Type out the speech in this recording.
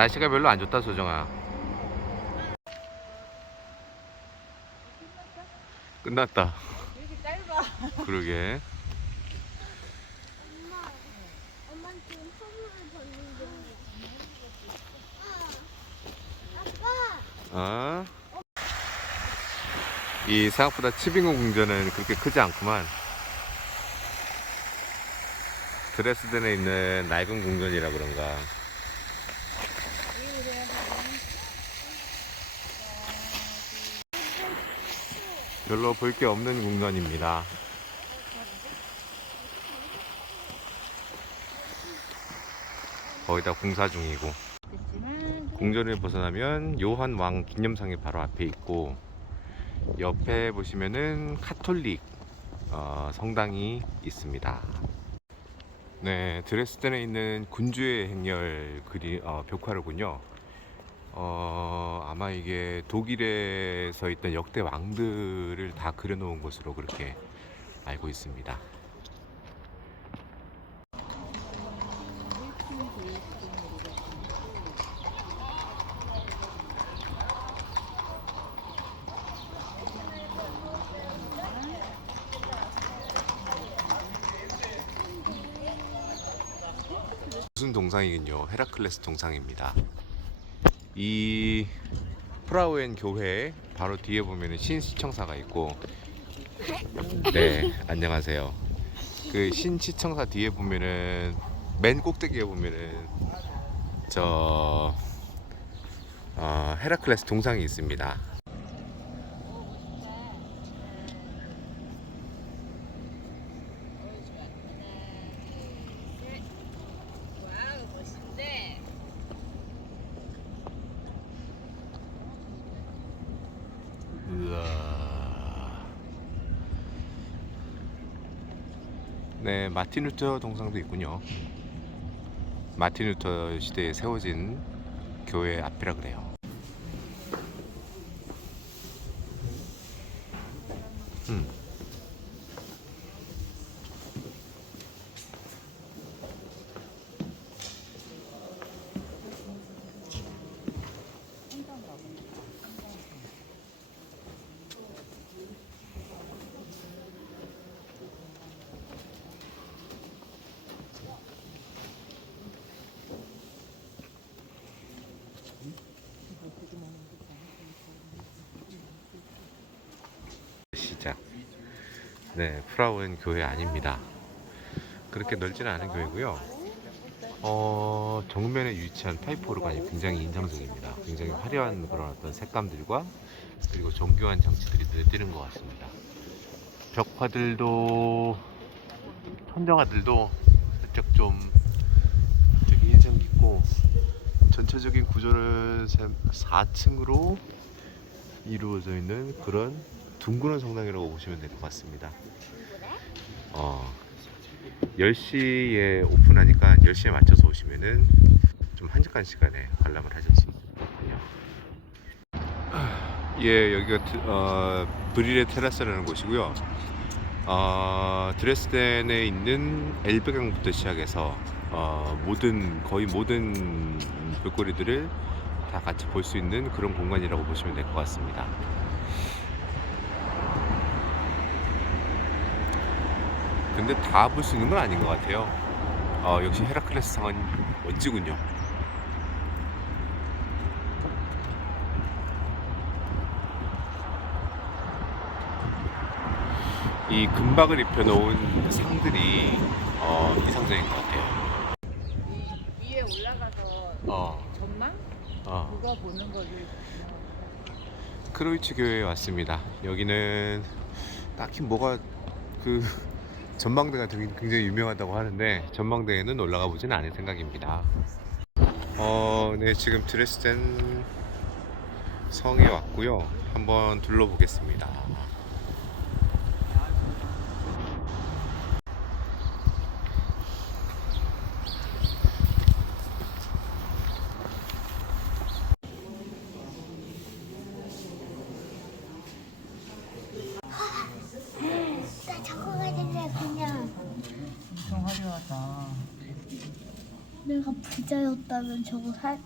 날씨가 별로 안 좋다 소정아 끝났다 이렇게 짧아. 그러게 엄마, 엄마는 지금 선물을 중이야. 아빠, 어? 이 생각보다 치빙고 궁전은 그렇게 크지 않구만 드레스덴에 있는 낡은 궁전이라 그런가 여기 보세요. 별로 볼 게 없는 궁전입니다 거의 다 공사 중이고 궁전을 벗어나면 요한 왕 기념상이 바로 앞에 있고 옆에 보시면은 카톨릭 어, 성당이 있습니다. 네, 드레스덴에 있는 군주의 행렬 그리 어, 벽화로군요. 어, 아마 이게 독일에서 있던 역대 왕들을 다 그려놓은 것으로 그렇게 알고 있습니다. 무슨 동상이군요. 헤라클레스 동상입니다. 이 프라우엔 교회 바로 뒤에 보면은 신시청사가 있고 네 안녕하세요. 그 신시청사 뒤에 보면은 맨 꼭대기에 보면은 저 어, 헤라클레스 동상이 있습니다. 와우 멋있는데. 우와. 네, 마틴 루터 동상도 있군요. 마틴 루터 시대에 세워진 교회 앞이라 그래요. 음. 시작. 네, 프라우엔 교회 아닙니다. 그렇게 넓지는 않은 교회고요. 어, 정면에 위치한 파이프 오르간이 굉장히 인상적입니다. 굉장히 화려한 그런 어떤 색감들과 그리고 정교한 장치들이 눈에 띄는 것 같습니다. 벽화들도 천정화들도 살짝 좀 되게 인상 깊고 전체적인 구조는 4층으로 이루어져 있는 그런 둥그런 성당이라고 보시면 될 것 같습니다. 어, 10시에 오픈하니까 10시에 맞춰서 오시면은 좀 한적한 시간에 관람을 하실 수 있거든요. 예, 여기가 드- 어, 브릴의 테라스라는 곳이고요. 어, 드레스덴에 있는 엘베강부터 시작해서 어, 모든 거의 모든 볼거리들을 다 같이 볼 수 있는 그런 공간이라고 보시면 될 것 같습니다. 근데 다 볼 수 있는 건 아닌 것 같아요. 어, 역시 헤라클레스 상은 멋지군요. 이 금박을 입혀놓은 그 상들이 어, 이상적인 것 같아요. 이 위에 올라가서 어, 전망 어. 그거 보는 거를 크로이츠 교회에 왔습니다. 여기는 딱히 뭐가 그 전망대가 되게 굉장히 유명하다고 하는데 전망대에는 올라가 보지는 않을 생각입니다. 어, 네 지금 드레스덴 성에 왔고요. 한번 둘러보겠습니다. 나 저거 가질래 그냥. 엄청 화려하다. 내가 부자였다면 저거 살